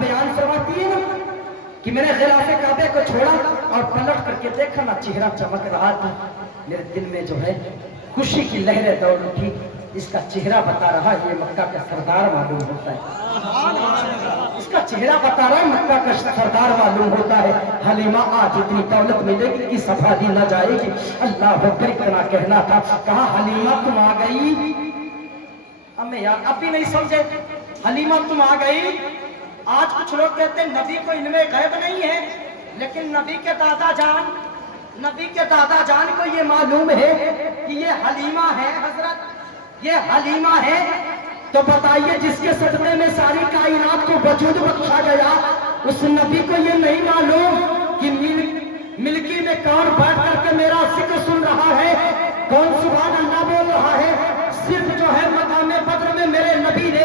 بیان فرماتی ہے نا کہ میں نے غلاف کعبے کو چھوڑا اور پلٹ کر کے دیکھا نا چہرہ چمک رہا تھا، میرے دل میں جو ہے خوشی کی لہریں دوڑ اٹھی، اس کا چہرہ بتا رہا یہ مکہ کا سردار معلوم ہوتا ہے، اس کا چہرہ بتا رہا ہے مکہ کا سردار معلوم ہوتا ہے۔ حلیمہ آج اتنی دولت ملے گی کہ صفحہ دی نہ جائے گی، اللہ اکبر اتنا کہنا تھا، کہا حلیمہ تم آ گئی، ہمیں یار اب بھی نہیں سمجھے، حلیمہ تم آ گئی۔ آج کچھ لوگ کہتے ہیں نبی کو علم غیب نہیں ہے، لیکن نبی کے دادا جان کو یہ معلوم ہے کہ یہ حلیمہ ہے، حضرت یہ حلیمہ ہے، تو بتائیے جس کے صدقے میں ساری کائنات کو وجود بخشا گیا، اس نبی کو یہ نہیں معلوم کہ ملکی میں کون بیٹھ کر کے میرا ذکر سن رہا ہے، کون سبحان اللہ بول رہا ہے۔ صرف جو ہے مقام بدر میں میرے نبی نے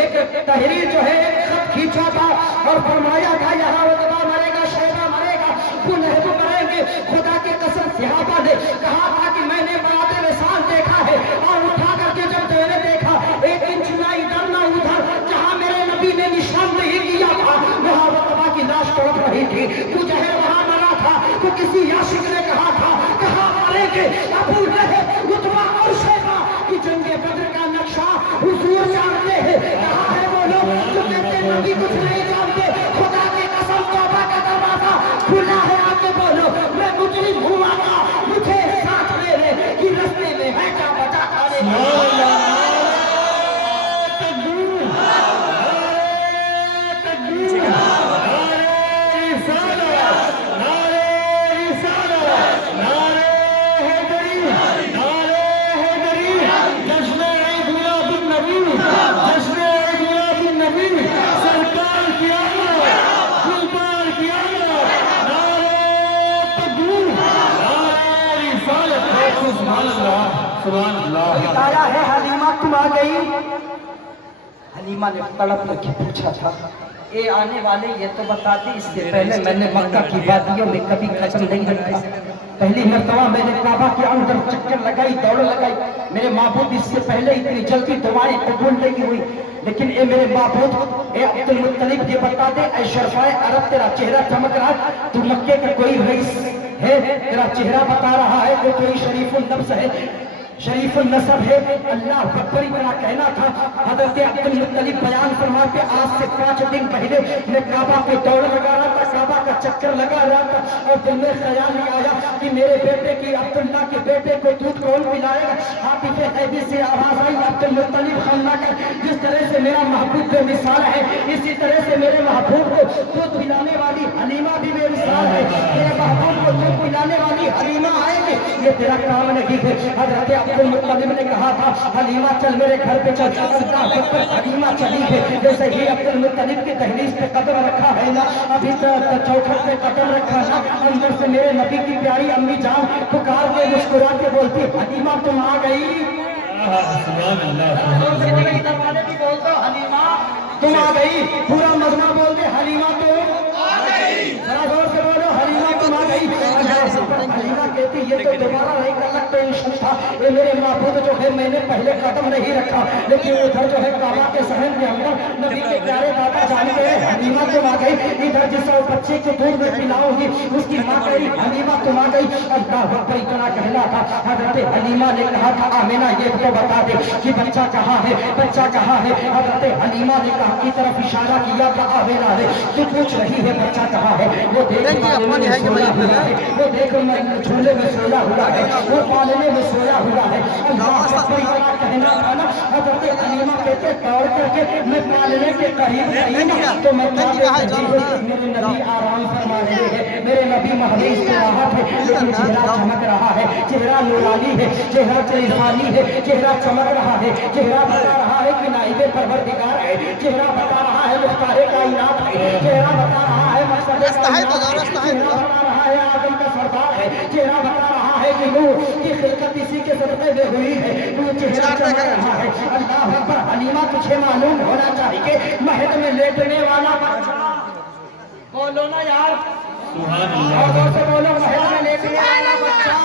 ایک تحریر جو ہے ایک خط کھینچا تھا اور فرمایا تھا یہاں عتبہ مرے گا، شیبہ مرے گا، بلہب مریں گے۔ خدا کی قسم صحابہ نے کہا تھا کہ میں نے بارات وصال دیکھا ہے، اور اٹھا کر کے جب میں نے دیکھا ایک انچ نہ ادھر نہ ادھر، جہاں میرے نبی نے نشان نہیں کیا تھا وہاں عتبہ کی لاش تڑپ رہی تھی، تو جہر وہاں مرا تھا، تو کسی عاشق نے کہا تھا کہاں مریں گے ابو لہب، عتبہ اور شیبہ کی جنگ بدر کا نقشہ حضور جانتے ہیں، کہاں ہے وہ لوگ جو کہتے ہیں نبی کچھ نہیں جانتے؟ خدا کی قسم توبہ کا دروازہ کھلا ہے، آگے بولو میں مجرم ہوں آقا مجھے ساتھ لے لے کہ رستے میں ہے کیا بچا کھانے بتایا ہے حلیمہ تم آ گئی۔ حلیمہ نے تڑپ کر کے پوچھا تھا اے آنے والے یہ تو بتا دے اس سے پہلے میں نے مکہ کی وادیوں میں کبھی قدم نہیں رکھا، پہلی مرتبہ میں نے کعبہ کے اندر چکر لگائی، دوڑ لگائی، میرے معبود اس سے پہلے اتنی جلدی دعائیں قبول نہیں ہوئی، لیکن اے میرے معبود اے عبد المطلب یہ بتا دے اے شرفائے عرب تیرا چہرہ چمک رہا، تو مکے کا کوئی رئیس ہے، تیرا چہرہ بتا رہا ہے، وہ کوئی شریف النفس ہے، شریف النسب ہے، اللہ اکبر اتنا کہنا تھا۔ حضرت عبد المطلب بیان فرماتے آج سے 5 دن پہلے میں کعبہ کو دوڑ لگا رہا تھا، کعبہ کا چکر لگا رہا تھا، اور دل میں خیال نہیں آیا کہ میرے بیٹے کی عبداللہ کے بیٹے کو دودھ کون پلائے گا۔ عاطف حیدی سے آواز آئی عبد المطلب خانہ کا جس طرح سے میرا محبوب بے مثال ہے، اسی طرح سے میرے محبوب کو دودھ پلانے والی حلیمہ بھی بے مثال ہے، میرے محبوب کو دودھ پلانے والی حلیمہ آئے گی، یہ تیرا کام نہیں ہے۔ حضرت عبد المطلب نے کہا تھا حلیمہ چل میرے گھر پہ چل، حلیمہ چلی ہے، جیسے ہی عبد المطلب کی دہلیز پہ قدم رکھا ہے نا، ابھی چوکھٹ پہ قدم رکھا نا، اندر سے میرے نبی کی پیاری امی جان پکار کے مسکرا کے بولتی حلیمہ تم آ گئی۔ ادھر والے بھی بول دو حلیمہ تم آ گئی، پورا مجمع بول دے حلیمہ تم آ گئی، ذرا زور سے بولو حلیمہ تم آ گئی۔ حلیمہ کہتی یہ تو دوبارہ نہیں کر لگتا انشاء اے میرے معبود جو ہے میں نے پہلے قدم نہیں رکھا، لیکن ادھر جو ہے کعبہ کے صحن کے اندر نبی کے پیارے دادا جانتے ہیں حلیمہ تم آ گئی، ادھر جس بچے کو دودھ میں پلاؤں گی اس کی ماں کہی حلیمہ تم آ گئی۔ اللہ اکبر اتنا کہنا تھا، حضرت حلیمہ نے کہا تھا آمینہ یہ تو بتا دے کہ بچہ کہاں ہے، بچہ کہاں ہے۔ حضرت حلیمہ نے کہا کی طرف اشارہ کیا تھا آمینہ نے، تو پوچھ رہی ہے بچہ کہاں ہے، وہ دیکھ وہ دیکھ جھولے میں سویا ہوا ہے، وہ پالنے میں سویا ہوا ہے۔ اللہ اکبر اتنا کہنا تھا نا، حضرت حلیمہ کہتے دوڑ کر کے میں پالنے کے قریب نہیں نا تو میں میرے نبی آرام فرما رہے ہیں، میرے نبی محض استراحت ہے، لیکن چہرہ چمک رہا ہے، چہرہ نورانی ہے، چہرہ عرفانی ہے، چہرہ چمک رہا ہے، چہرہ بتا رہا ہے کہ نائب پروردگار ہے، چہرہ بتا رہا ہے مختار کائنات ہے، چہرہ بتا رہا ہے مقصد کائنات ہے، چہرہ بتا رہا ہے آدم کا سردار ہے، چہرہ بتا رہا ہے کہ نور کی خلقت اسی کے صدقے میں ہوئی ہے، تو چہرہ چمک رہا ہے۔ اللہ اکبر حلیمہ تجھے معلوم ہونا چاہیے مہد میں لیٹنے والا بچہ، بولو نا یار اور سے بولو مہد میں لیٹنے والا بچہ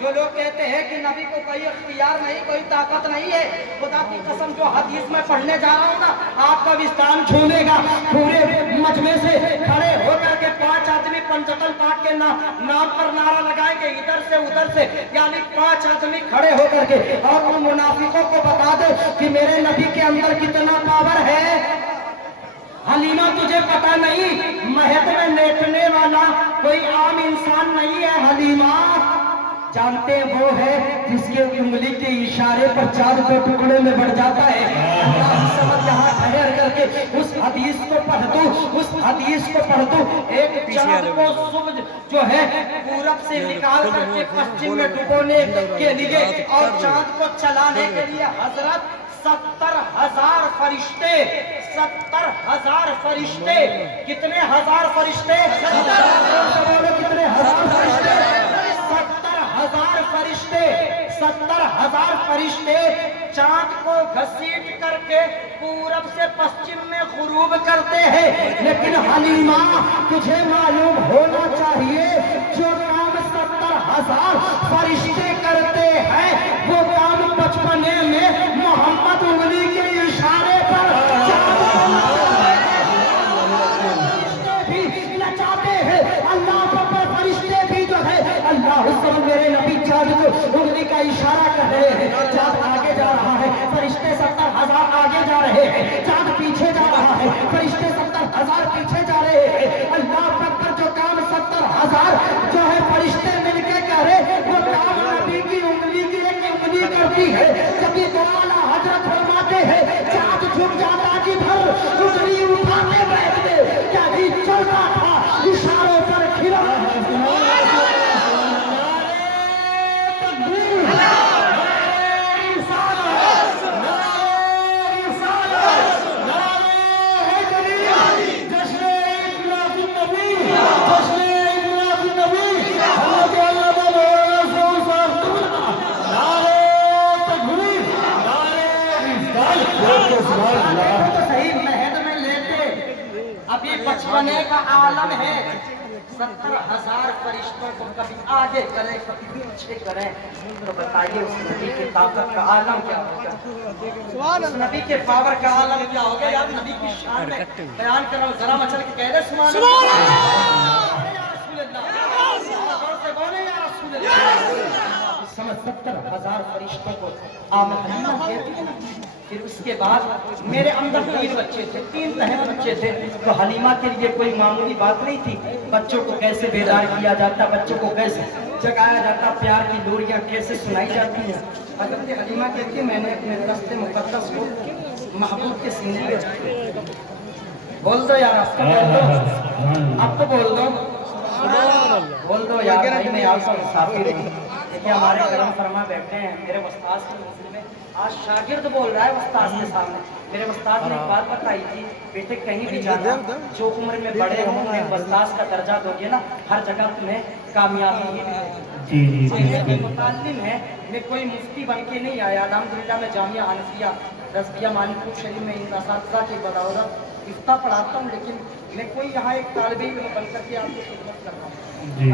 जो लोग कहते हैं कि नबी को कोई इख्तियार नहीं, कोई ताकत नहीं है, खुदा की कसम जो हदीस में पढ़ने जा रहा हूँ ना, आपका विस्तान छूलेगा। पूरे मजमे से खड़े होकर के 5 आदमी पंचतन पाक के नाम पर नारा लगाएंगे, इधर से उधर से, यानी 5 आदमी खड़े होकर के, और उन मुनाफिकों को बता दे कि मेरे नबी के अंदर कितना पावर है। हलीमा तुझे पता नहीं, महत में लेटने वाला कोई आम इंसान नहीं है। हलीमा जानते वो है जिसके उंगली के इशारे पर चांद के टुकड़े में बढ़ जाता है। समझ यहाँ ठहर करके उस हदीस को पढ़ दो, उस हदीस को पढ़ दो। एक चांद को सूरज जो है पूरब से निकाल करके पश्चिम में डुबोने के लिए और चांद को चलाने के लिए हजरत 70,000 फरिश्ते, 70,000 फरिश्ते, कितने हजार फरिश्ते, कितने हजार फरिश्ते, 70,000 फरिश्ते, 70,000 फरिश्ते चांद को घसीट करके पूरब से पश्चिम में गुरूब करते हैं। लेकिन हलीमा तुझे मालूम होना चाहिए, जो काम 70,000 फरिश्ते करते हैं वो काम बचपने में मोहम्मद उंगली के इशारे पर भी नचाते हैं। अल्लाह पर फरिश्ते भी जो है, अल्लाह मेरे नबी चांद को उंगली का इशारा कर रहे हैं। चांद आगे जा रहा है, फरिश्ते 70,000 आगे जा रहे हैं, चांद पीछे जा रहा है, फरिश्ते 70,000 पीछे जा रहे हैं। अल्लाह पर जो काम 70,000 जो है फरिश्ते मिलके करे, वो काम नबी की उंगली की एक उंगली करती है। कभी आला हजरत फरमाते हैं चांद झुक जाता जिधर उंगली उठाते बैठते, क्या जी चलता था इशारों पर खिला। अभी बचपने का आलम है, 70,000 फरिश्तों को कभी आगे करे कभी पीछे करे, तो बताइए उस नबी की ताकत का आलम क्या होगा, उस नबी के पावर का आलम क्या होगा। यार नबी की शान में बयान कर रहा हूँ, जरा मचल के कह दे सुभान अल्लाह। समझ 70,000 फरिश्तों को फिर उसके बाद मेरे अंदर 3 बच्चे थे, 3 बहन बच्चे थे, तो हलीमा के लिए कोई मामूली बात नहीं थी। बच्चों को कैसे बेदार किया जाता, बच्चों को कैसे जगाया जाता, प्यार की लोरियां कैसे सुनाई जाती हैं। हज़रत हलीमा कहती मैंने अपने दस्ते मुक़द्दस को महबूब के सीने पे, बोल दो यार, अब तो बोल दो यार, भाई मैं आपका मुसाफिर हूँ। देखिए हमारे करम फरमा बैठे हैं, मेरे उस्ताद के मंजिल में आज शागिर्द बोल रहा है उस्ताद के सामने। मेरे उस्ताद ने एक बात बताई थी, बेटे कहीं भी जाना, जो उम्र में बड़े होंगे उस्ताद का दर्जा दोगे ना, हर जगह तुम्हें कामयाबी मिलेगी। मुताल्लिम है, मैं कोई मुफ्ती बन के नहीं आया, अल्हम्दुलिल्लाह मैं जामिया हनफिया रज़विया मानिकपुर शरीफ में इन असातिज़ा की बदौलत इफ्ता पढ़ाता हूँ, लेकिन मैं कोई यहाँ एक तालिब इल्म बन करके आपको खिदमत कर रहा हूँ।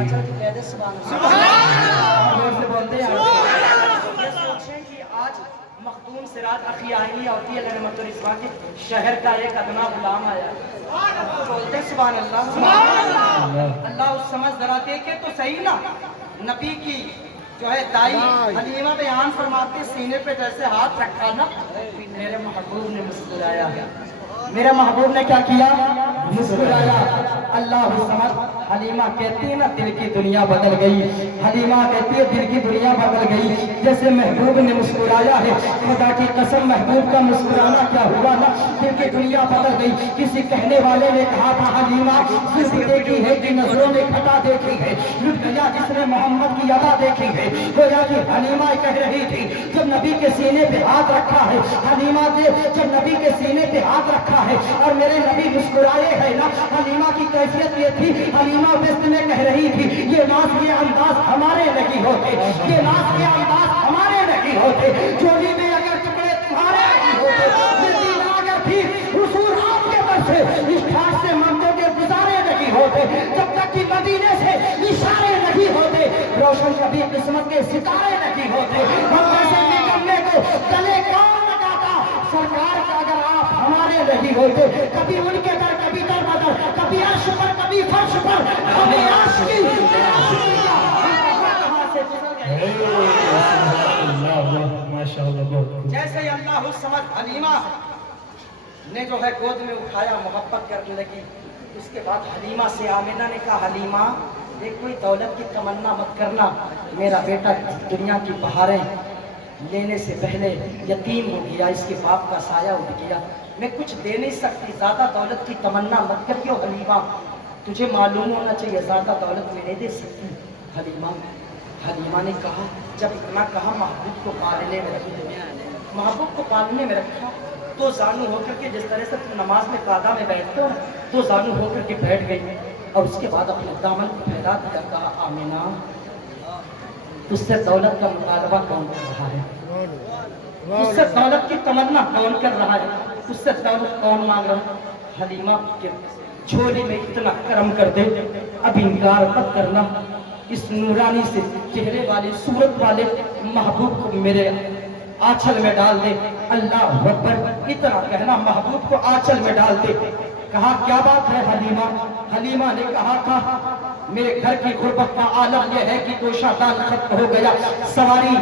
अच्छा तो कह दे सुभान अल्लाह से बोलते हैं। ये सोचें कि आज मखदूम सिराज अखी आईनी होती है रहमतुल इस्मा के शहर का एक अदना गुलाम आया, तो बोलते हैं सुभान अल्लाह। अल्लाह उस समझ जरा देखे तो सही ना, नबी की जो है दाई हलीमा बयान फरमाते सीने पे जैसे हाथ रखा ना, मेरे महबूब ने मुस्कुराया, मेरे महबूब ने क्या किया, मुस्कुराया। अल्लाह समझ। हलीमा कहती है ना दिल की दुनिया बदल गई, हलीमा कहती है दिल की दुनिया बदल गई, जैसे महबूब ने मुस्कुराया है। खुदा की कसम महबूब का मुस्कुराना क्या हुआ ना, दिल की दुनिया बदल गई। किसी कहने वाले ने कहा था हलीमा सिर्फ देखी है कि नजरों ने खता देखी है, लुट गया जिसने मोहम्मद की अदा देखी है। गोया कि हलीमा कह रही थी जब नबी के सीने पे हाथ रखा है, हलीमा ने जब नबी के सीने पे हाथ रखा है और मेरे नबी मुस्कुराए है ना, हलीमा की कैफियत ये थी, हलीमा व्यस्त में कह रही थी ये नाज के अंदाज हमारे नहीं होते, ये नाज के अंदाज हमारे नहीं होते, चोली में अगर टुकड़े तुम्हारे नहीं होते, मदीना अगर भी हुजूर आपके बरसे इस ठाट से मंदों के गुजारे नहीं होते, जब तक कि मदीने से इशारे नहीं होते। रोशन कभी किस्मत के सितारे नहीं होते। हम जैसे निकलने को गले कौन लगाता? सरकार का अगर आप हमारे नहीं होते, कभी उनके दर कभी दर बदर, कभी अर्श पर कभी फर्श पर, हमें आशिकी जैसे ही अल्लाह समझ हलीमा ने जो है गोद में उठाया, मोहब्बत करने लगी। उसके बाद हलीमा से आमिना ने कहा, हलीमा देख कोई दौलत की तमन्ना मत करना, मेरा बेटा दुनिया की बहारें लेने से पहले यतीम हो गया, इसके बाप का साया उठ गया, मैं कुछ दे नहीं सकती, ज़्यादा दौलत की तमन्ना मत करियो हलीमा, तुझे मालूम होना चाहिए ज़्यादा दौलत मैं नहीं दे सकती। हलीमा ने कहा, जब इतना कहा महबूब को पालने में रखा, महबूब को पालने में रखा, तो जानू होकर के जिस तरह से तुम नमाज में कादा में बैठते हो, तो जानू होकर के बैठ गई और उसके बाद अपने दामन को फैला दिया, कहा आमिना तुझसे दौलत का मुतालबा कौन कर रहा है? तुझसे दौलत की तमन्ना कौन कर रहा है? तुझसे दौलत कौन मांग रहा है? हलीमा के झोली में इतना करम कर दे, अब इनकार मत करना, इस नूरानी से चेहरे वाले सूरत वाले महबूब को मेरे आंचल में डाल दे। अल्लाह अकबर, इतना कहना महबूब को आंचल में डाल दे। कहा क्या बात है हलीमा? हलीमा ने कहा था मेरे घर की गुर्बत का आलम यह है कि दोशादान खत्म हो गया, सवारी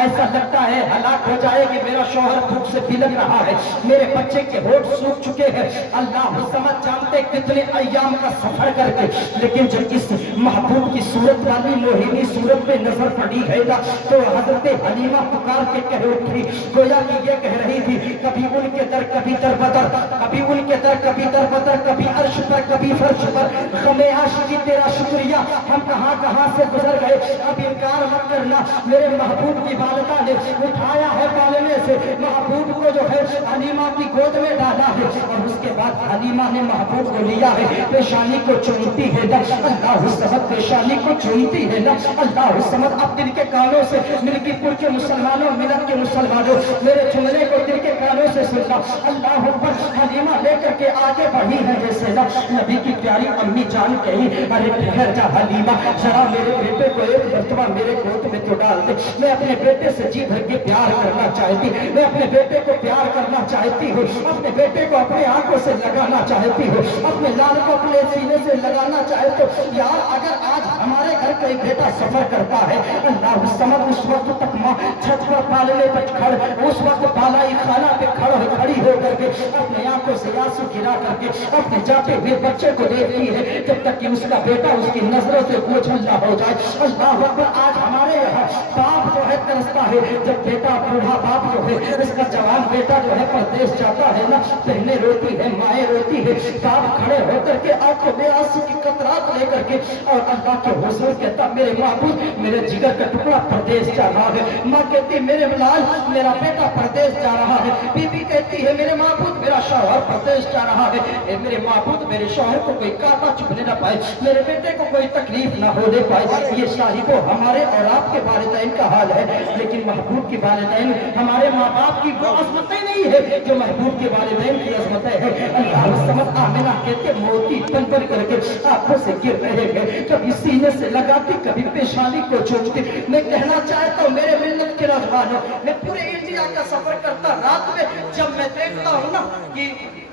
ऐसा लगता है हलाक हो जाएगी, मेरा शौहर भूख से बिलख रहा है, मेरे बच्चे के होठ सूख चुके हैं। अल्लाह समझ जानते कितने अय्याम का सफर करके, लेकिन जब इस महबूब की सूरत वाली मोहिनी सूरत में नजर पड़ी है ना, तो हजरत हलीमा पुकार के कह उठी, गोया कि ये कह रही थी कभी उनके दर कभी दर बदर, कभी उनके दर कभी दर बदर, कभी अर्श पर कभी फर्श पर, गमे आशिकी तेरा शुक्रिया, हम कहां कहां से गुजर गए, अब इनकार मत करना। मेरे महबूब की वालिदा ने उठाया है पालने से, महबूब को जो है हलीमा की गोद में डाला है, और उसके बाद हलीमा ने महबूब को लिया है, पेशानी को चूमती है ना, अल्लाह समद पेशानी को चूमती है ना, अल्लाह समद। अब दिल के कानों से मिल्कीपुर के मुसलमानों, मिलत के मुसलमानों, मेरे जुमले को दिल के कानों से सुनना। अल्लाह अकबर, हलीमा लेकर के आगे बढ़ी है जैसे ना नबी की प्यारी अम्मी जान कही, अरे ठहर जा हलीमा, जरा मेरे बेटे को एक मर्तबा मेरे गोद में तो डाल दे, मैं अपने बेटे से जी भर के प्यार करना चाहती, मैं अपने बेटे को प्यार करना चाहती हूँ, अपने बेटे को अपने आंखों से लगाना चाहती हूँ, अपने लाल को अपने सीने से लगाना चाहती हूँ। यार अगर आज हमारे घर कोई बेटा सफर करता है, अल्लाह समझ उस वक्त तक माँ छत पर पालने पर खड़, उस वक्त पालाई खाना पे खड़ी हो करके अपने आंखों से आंसू गिरा करके अपने जाते हुए बच्चे को देखती है, जब तक कि उसका बेटा उसकी नजरों से ओझल ना हो जाए। अल्लाह अकबर, आज हमारे यहाँ बाप जो है तरसता है, जब बेटा बूढ़ा बाप जो है इसका जवान बेटा जो है परदेश जाता है ना, बहनें रोती है, माएँ रोती है, बाप खड़े होकर के आंखों में आंसू की कतरात लेकर के और अल्लाह के हुजूर कहता मेरे महबूब, मेरे जिगर का टुकड़ा परदेश जा रहा है। माँ कहती मेरे लाल, मेरा बेटा परदेश जा रहा है। बीबी कहती है मेरे महबूब, मेरा शौहर परदेश जा रहा है। मेरे महबूब, मेरे शौहर को कोई कांटा चुभने न पाए, मेरे बेटे को कोई तकलीफ ना होने पाए। ये साहिबो हमारे और आपके वालिदैन का हाल है, लेकिन महबूब की वालिदैन हमारे माँ बाप की वो अजमतें नहीं है जो महबूब के वालिदैन की अजमतें हैं। अल्लाह समझ आमिना कहते मोती तन पर करके आंखों से गिर रहे हैं, कभी सीने से लगाती, कभी पेशानी को चूमती। मैं कहना चाहता हूँ मेरे मिल्लत के नौजवानों, मैं पूरे इंडिया का सफर करता, रात में जब मैं देखता हूँ ना कि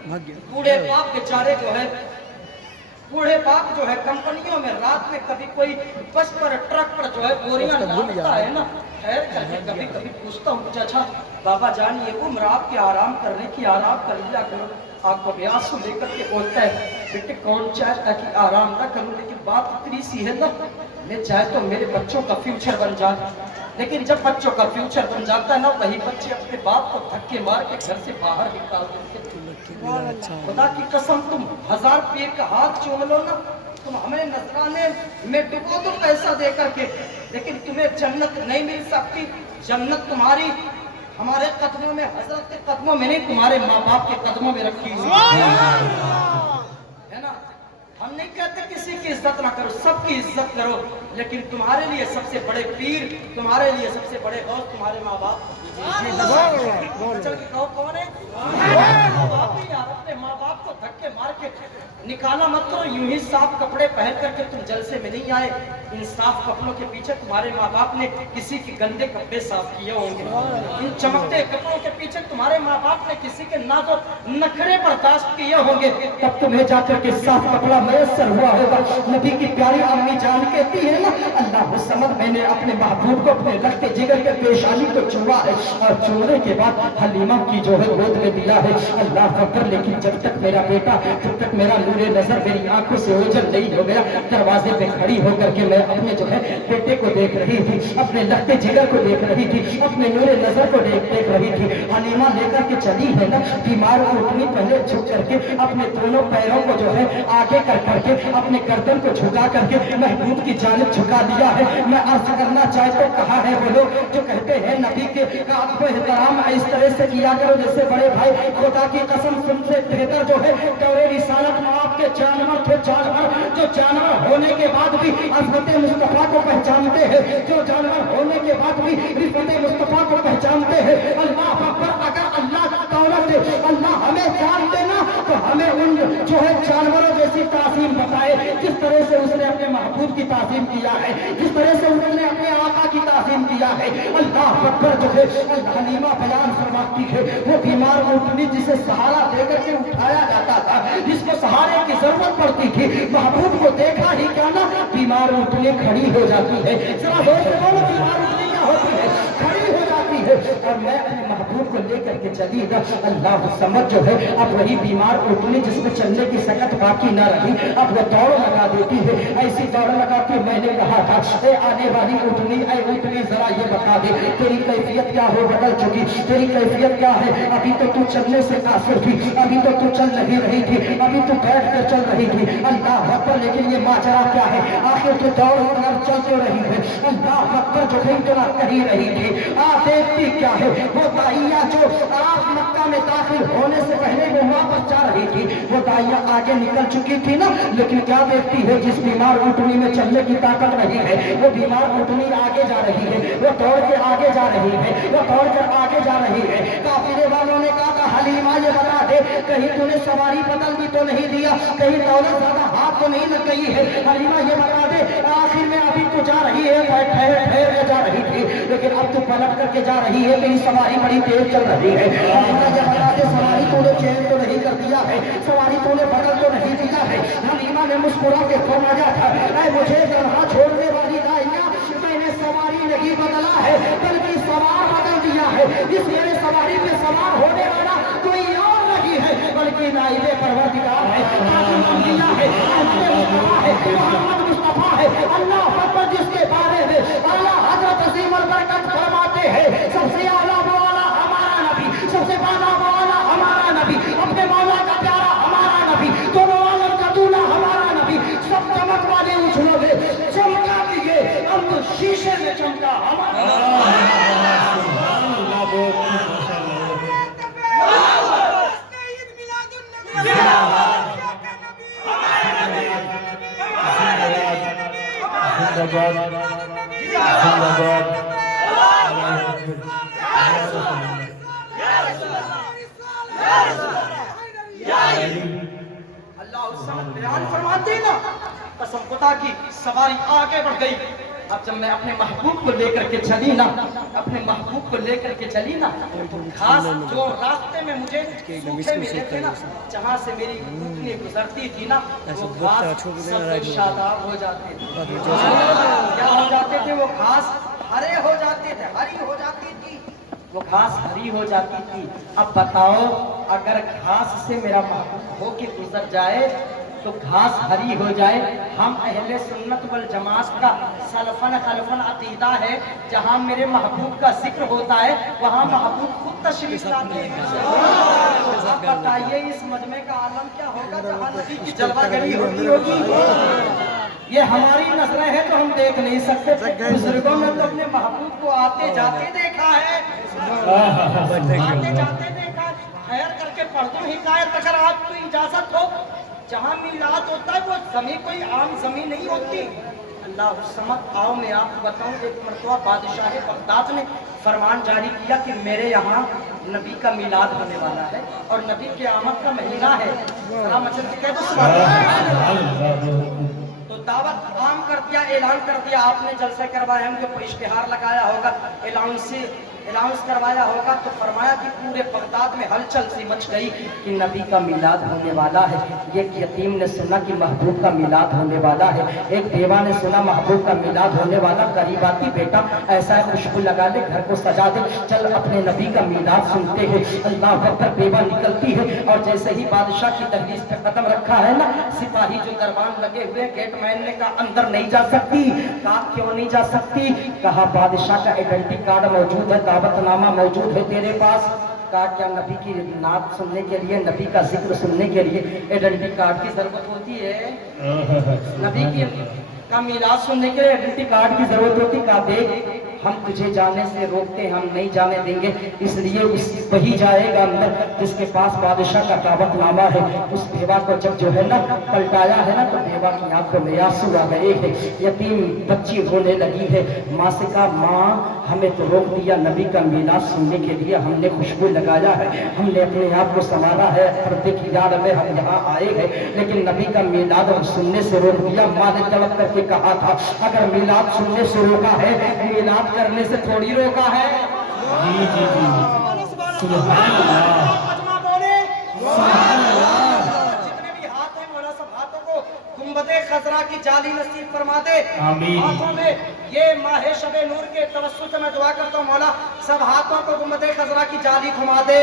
बूढ़े बाप बेचारे जो है, बूढ़े बाप जो है कंपनियों में रात में कभी कोई बस पर ट्रक पर जो है बोरियां लादता है ना, ठहर करके कभी कभी पूछता हूँ अच्छा बाबा जान ये उम्र आपके आराम करने की, आराम कर लिया करो। आपको आंसू लेकर के बोलता है बेटे कौन चाहता कि आराम ना करूं, लेकिन बात इतनी सी है ना, मैं चाहे तो मेरे बच्चों का फ्यूचर बन जाए, लेकिन जब बच्चों का फ्यूचर बन जाता है ना, वही बच्चे अपने बाप को धक्के मार के घर से बाहर निकाल देते। खुदा की कसम तुम 1000 रुपये का हाथ चूम लो ना, तुम हमें नजराने में डुबो दो पैसा दे करके, लेकिन तुम्हें जन्नत नहीं मिल सकती। जन्नत तुम्हारी हमारे कदमों में, हजरत के कदमों में नहीं, तुम्हारे माँ बाप के कदमों में रखी हुई है ना। हम नहीं कहते किसी की इज्जत ना करो, सबकी इज्जत करो, لیکن تمہارے لیے سب سے بڑے پیر، تمہارے لیے سب سے بڑے غوث تمہارے ماں باپ۔ چل کے کہو کون ہے؟ ماں باپ ہی یار، اپنے ماں باپ کو دھکے مار کے نکالا مت کرو، یوں ہی صاف کپڑے پہن کر کے تم جلسے میں نہیں آئے۔ ان صاف کپڑوں کے پیچھے تمہارے ماں باپ نے کسی کے گندے کپڑے صاف کیے ہوں گے، ان چمکتے کپڑوں کے پیچھے تمہارے ماں باپ نے کسی کے ناز و نخرے برداشت کیے ہوں گے، تب تمہیں جا کر کے صاف کپڑا میسر ہوا ہوگا۔ نبی کی پیاری امی جان کہتی ہے نا، اللہ الصمد میں نے اپنے محبوب کو اپنے رخت جگر کے پیشانی کو چوما ہے، اور چومنے کے بعد حلیمہ کی جو ہے گود میں دیا ہے۔ اللہ اکبر، لیکن جب تک میرا بیٹا، جب تک میرا نور نظر میری آنکھوں سے اوجھل نہیں ہو گیا، دروازے پہ کھڑی ہو کر کے میں اپنے جو ہے بیٹے کو دیکھ رہی تھی، اپنے رخت جگر کو دیکھ رہی تھی، اپنے نور نظر کو دیکھ رہی تھی۔ حلیمہ لے کر کے چلی ہے نا، بیمار اٹھنی پہلے جھک کر کے اپنے دونوں پیروں کو جو ہے آگے کر کے اپنے گردن کو جھکا کر کے محبوب کی جانب جھکا دیا ہے۔ میں عرض کرنا چاہتا ہوں، کہا ہے وہ لوگ جو کہتے ہیں نبی کے آپ کو احترام اس طرح سے کیا کرو جیسے بڑے بھائی، خدا کی قسم تم سے بہتر جو ہے دور رسالت میں آپ کے جانور تھے، جانور جو جانور ہونے کے بعد بھی عظمت مصطفیٰ کو پہچانتے ہیں، جو جانور ہونے کے بعد بھی رفعت مصطفیٰ کو پہچانتے ہیں۔ اللہ اکبر، اگر اللہ کا دولت ہے، اللہ ہمیں جان دینا تو ہمیں ان جو ہے جانوروں جیسی تعظیم بتائے، جس طرح سے اس نے اپنے محبوب کی تعظیم کیا ہے، جس طرح سے انہوں نے اپنے آقا کی تعظیم کیا ہے۔ اللہ اکبر جو ہے حلیمہ بیان فرماتی ہے، وہ بیمار اونٹنی جسے سہارا دے کر کے اٹھایا جاتا تھا، جس کو سہارے کی ضرورت پڑتی تھی، محبوب کو دیکھا ہی کیا نا، بیمار اونٹنی کھڑی ہو جاتی ہے۔ ذرا زور سے بولو، بیمار اونٹنی کیا ہوتی ہے؟ کھڑی ہو جاتی ہے۔ اور میں اپنے محبوب کو لے کر کے چلی گا، اللہ سمجھ جو ہے اب وہی بیمار اونٹنی جس میں چلنے کی سکت باقی نہ رہی، اب وہ دوڑ لگا دیتی ہے۔ ایسی دوڑ لگا کے میں نے کہا تھا، اے آنے والی اونٹنی، اے اونٹنی ذرا یہ بتا دے تیری کیفیت کیا ہو بدل چکی، تیری کیفیت کیا ہے؟ ابھی تو تو چلنے سے قاصر تھی، ابھی تو تو چل نہیں رہی تھی، ابھی تو بیٹھ کر چل رہی تھی۔ اللہ اکبر، لیکن یہ ماجرا کیا ہے؟ آخر تو دوڑ کر چل تو رہی ہے، اللہ اکبر جو ہے اتنا کہی رہی تھی۔ دیکھتی کیا ہے؟ وہ دائیا جو آپ مکہ میں داخل ہونے سے پہلے وہ واپس جا رہی تھی، وہ دائیا آگے نکل چکی تھی نا، لیکن کیا دیکھتی ہے؟ جس بیمار اونٹنی میں چلنے کی طاقت نہیں ہے، وہ بیمار اونٹنی آگے جا رہی ہے، وہ دوڑ کے آگے جا رہی ہے، وہ دوڑ کر آگے جا رہی ہے۔ قافلے والوں نے کہا کہ حلیمہ یہ بتا دے کہیں تو نے سواری بدل بھی تو نہیں دیا، کہیں دولت زیادہ ہاتھ تو نہیں لگ گئی ہے، حلیمہ یہ بتا دے۔ آخر میں ابھی تو جا رہی ہے، ٹھہر کے جا رہی تھی، لیکن اب تو پلٹ کر کے جا رہی ہے، تیری سواری بڑی تیز چل رہی ہے۔ حلیمہ یہ بتا دے سواری تو نے چینج تو نہیں کر دیا ہے، سواری تو نے بدل تو نہیں دیا ہے۔ حلیمہ نے مسکرا کے فرمایا تھا، اے مجھے تنہا چھوڑنے والی دائیا، میں نے سواری نہیں بدلا ہے بلکہ سوار بدل دیا ہے۔ اس میرے سواری پہ سوار ہونے والا کوئی اور نہیں ہے بلکہ نائب پروردگار ہے، خاتم الانبیاء ہے، احمد مصطفیٰ ہے، محمد مصطفیٰ ہے۔ اللہ اکبر، جس کے بارے میں اعلیٰ حضرت عظیم البرکت فرماتے ہیں، سب سے اعلیٰ والا ہمارا نبی، سب سے بالا والا ہمارا نبی، اپنے مولا کا پیارا ہمارا نبی، دونوں عالم کا دولہا ہمارا نبی، سب چمک والے اچھلوں میں چمکا دیے، ہم تو شیشے میں چمکا ہمارا بیان فرماتے ہیں نا، قسم خدا کی سواری آگے بڑھ گئی۔ اب جب میں اپنے محبوب کو لے کر کے چلی نا، اپنے محبوب کو لے کر کے چلی نا، تو خاص جو راستے میں مجھے سوکھے ملے تھے نا، جہاں سے میری اونٹنی گزرتی تھی نا، وہ گھاس سبز شاداب ہو جاتے تھے۔ کیا ہو جاتے تھے؟ وہ گھاس ہرے ہو جاتے تھے، ہری ہو جاتی تھی، وہ گھاس ہری ہو جاتی تھی۔ اب بتاؤ، اگر گھاس سے میرا محبوب ہو کے گزر جائے تو گھاس ہری ہو جائے۔ ہم اہل سنت والجماعت کا سلفن خلفن عقیدہ ہے، جہاں میرے محبوب کا ذکر ہوتا ہے وہاں محبوب خود تشریف لاتے ہیں۔ اب بتائیے اس مجمع کا عالم کیا ہوگا جہاں نبی کی جلوہ گری ہوتی ہوگی؟ یہ ہماری نظریں ہیں تو ہم دیکھ نہیں سکتے، بزرگوں نے تو اپنے محبوب کو آتے جاتے دیکھا ہے، آتے جاتے دیکھا ہے۔ خیر کر کے پڑھ دوں حکایت، اگر آپ کو اجازت ہو۔ جہاں میلاد ہوتا ہے وہ زمین کوئی عام زمین نہیں ہوتی، अल्लाह समद। आओ मैं आपको बताऊं, एक मरतबा बादशाह बगदाद ने फरमान जारी किया कि मेरे यहाँ नबी का मिलाद होने वाला है और नबी के आमद का महीना है। तो दावत आम कर दिया, ऐलान कर दिया, आपने जलसा करवाया होंगे, कोई इश्तिहार लगाया होगा, अनाउंस करवाया होगा, तो फरमाया कि पूरे बगदाद में हलचल सी मच गई कि नबी का मिलाद होने वाला है। एक यतीम ने सुना कि महबूब का मिलाद होने वाला है, एक बेवा ने सुना महबूब का मिलाद होने वाला, करीब आती बेटा ऐसा है खुशबू लगा ले, घर को सजा दे, चल अपने नबी का मिलाद सुनते हैं। अल्लाह अकबर। बेवा निकलती है और जैसे ही बादशाह की दहलीज पे कदम रखा है ना, सिपाही जो दरबान लगे हुए, गेटमैन ने कहा अंदर नहीं जा सकती। कहा क्यों नहीं जा सकती? कहा बादशाह का आइडेंटिटी कार्ड मौजूद है, दावतनामा मौजूद है तेरे पास। कहा क्या नबी की नात सुनने के लिए, नबी का जिक्र सुनने के लिए आइडेंटिटी कार्ड की जरूरत होती है? नबी की का मिलाद सुनने के लिए आइडेंटिटी कार्ड की जरूरत होती? कहा देख हम तुझे जाने से रोकते, हम नहीं जाने देंगे, इसलिए वही जाएगा अंदर जिसके पास बादशाह का दावतनामा है। उस बेवा को जब जो है ना पलटाया है ना, तो बेवा की आंखों में आंसू आ गए हैं, यतीम बच्ची रोने लगी है। माँ से कहा माँ हमें तो रोक दिया नबी का मिलाद सुनने के लिए, हमने खुशबू लगाया है, हमने अपने आप को संवारा है, पर्दे की याद में हम यहाँ आए हैं, लेकिन नबी का मिलाद हम सुनने से रोक दिया। माँ ने तड़प करके कहा था अगर मिलाद सुनने से रोका है, मिलाद करने से थोड़ी रोका है। जी जी जी सुभान अल्लाह। जितने भी हाथ हैं मौला सब हाथों को गुंबदे खजरा की जाली नसीब फरमा दे। आमीन। हाथों में ये माहे शबे नूर के तवस्सुल से मैं दुआ करता हूँ मौला सब हाथों को गुंबदे खजरा की जाली घुमा दे।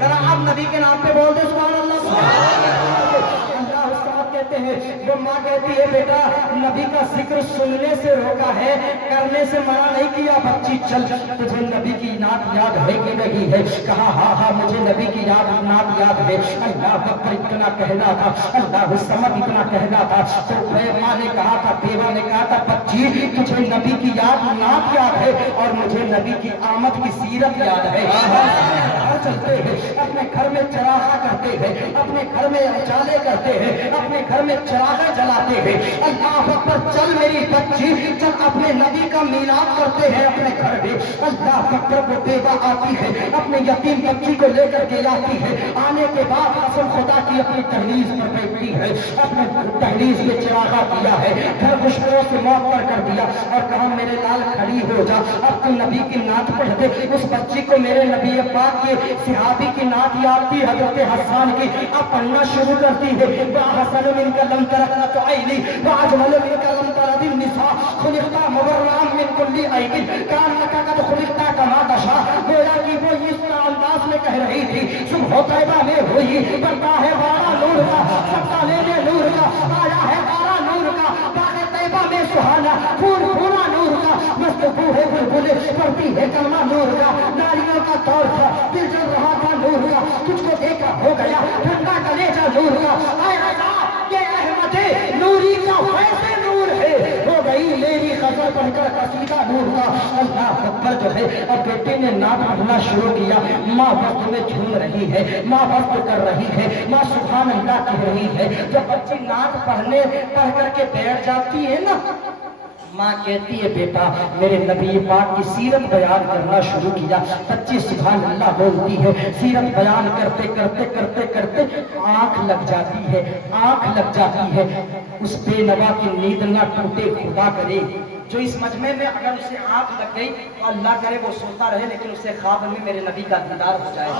जरा आप नबी के नाम पे बोल दे सुभान अल्लाह। कहते हैं वो माँ कहती है बेटा नबी का जिक्र सुनने से रोका है, करने से मना नहीं किया। बच्ची चल तुझे नबी की नात याद है कि नहीं है? कहा हाँ हाँ मुझे नबी की नात याद है। अल्लाह अकबर इतना कहना था, अल्लाह समद इतना कहना था, तो माँ ने कहा था, बेवा ने कहा था बच्ची तुझे नबी की नात याद है और मुझे नबी की आमद की सीरत याद है। चलते हैं अपने घर में चरागा करते हैं, अपने घर में उजाले करते हैं, अपने घर में चरागा जलाते हैं। अल्लाह अकबर। चल मेरी बच्ची चल अपने नबी का मिलाद करते हैं अपने घर में। अल्लाह अकबर। वो बेवा आती है अपने यतीम बच्ची को लेकर के आती है, आने के बाद कसम खुदा की अपनी दहलीज पर बैठती है, अपने दहलीज में चरागा किया है, घर खुशबुओं से मौत कर दिया और कहा मेरे लाल खड़ी हो जा, अब तू नबी की नात पढ़ दे। उस बच्ची को मेरे नबी पाक के सिहाबी की नात याद थी, हजरत हसन की, अब पढ़ना शुरू करती है। हसन मिन कलम तरकना तो आईनी वाजमल मिन कलम तरदिन निसा खुलिक़ता मुबर्रअन मिन कुल्ली आइबिन कान लका कद खुलिक़ता कमा तशा। गोया कि वो इस अंदाज में कह रही थी सुबह तैबा में हुई बनता है बारा नूर का, सबका लेने नूर का, आया है बारा नूर का, बागे तैबा में सुहाना फूल फूला नूर का, मस्त बूहे बुलबुले पड़ती है कलमा नूर का, नारियों का तौर था दिल जल रहा था नूर का, तुझको देखा हो गया ठंडा कलेजा नूर का। ये अहमदे नूरी का वैसे नूर है, हो गई मेरी गजल पढ़कर कसीदा नूर का। अल्लाह अकबर जो है अब बेटे ने नात पढ़ना शुरू किया। माँ वक्त में झूम रही है, माँ वक्त कर रही है, माँ सुभान अल्लाह कह रही है। जब बच्ची नात पढ़ करके बैठ जाती है ना, माँ कहती है बेटा मेरे नबी पाक की सीरत बयान करना शुरू किया। बच्ची सुभान अल्लाह बोलती है, सीरत बयान करते करते करते करते आंख लग जाती है, आंख लग जाती है। उस बेनवा की नींद ना टूटे खुदा करे। जो इस मजमे में अगर उसे आंख लग गई तो अल्लाह करे वो सोता रहे, लेकिन उसे ख्वाब में मेरे नबी का दीदार हो जाए।